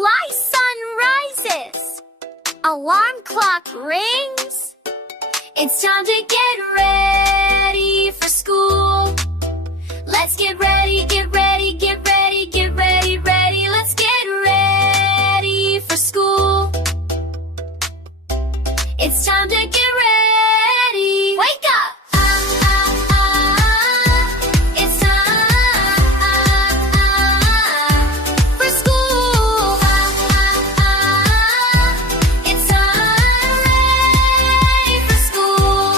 fly, sun rises. Alarm clock rings. It's time to get ready for school. Let's get ready, get ready, get ready, get ready, ready. Let's get ready for school. It's time to get ready. Wake up! It's time for school. It's time ready for school.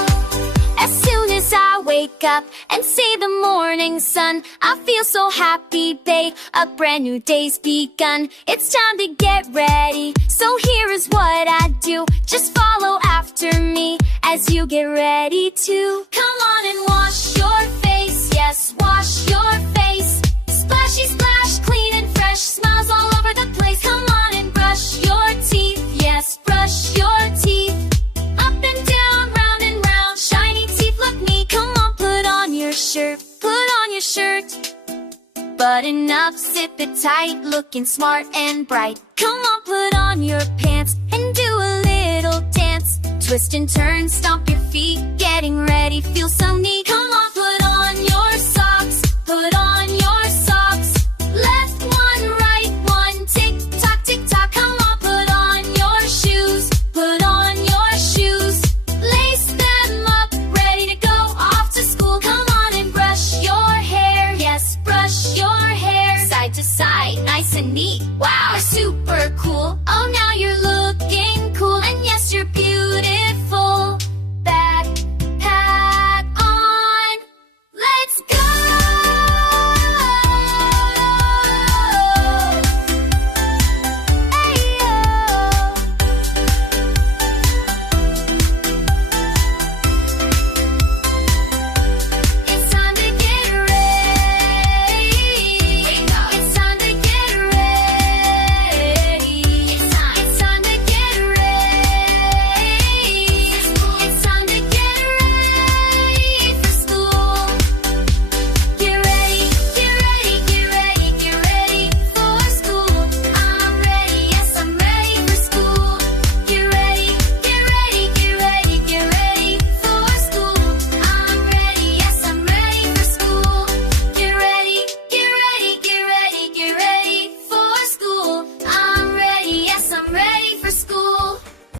As soon as I wake up and see the morning sun, I feel so happy, babe. A brand new day's begun. It's time to get ready. So here is what I do. Just follow after me as you get ready to. Come on and wash your face. Yes, wash your face. Splashy splash, clean and fresh. Smiles all over the place. Come on and brush your teeth. Yes, brush your teeth. Up and down, round and round. Shiny teeth look neat. Come on, put on your shirt. Put on your shirt. Button up, zip it tight, looking smart and bright. Come on, put on your pants and do a little dance. Twist and turn, stomp your feet, getting ready, feel so neat. Come on, put on your socks, put on your socks. Left one, right one, tick tock, tick tock. Come on, put on your shoes, put on your shoes. Lace them up, ready to go off to school. Come on and brush your hair, yes, brush your hair. Side to side, nice and neat, wow, super cool. Oh, now you're looking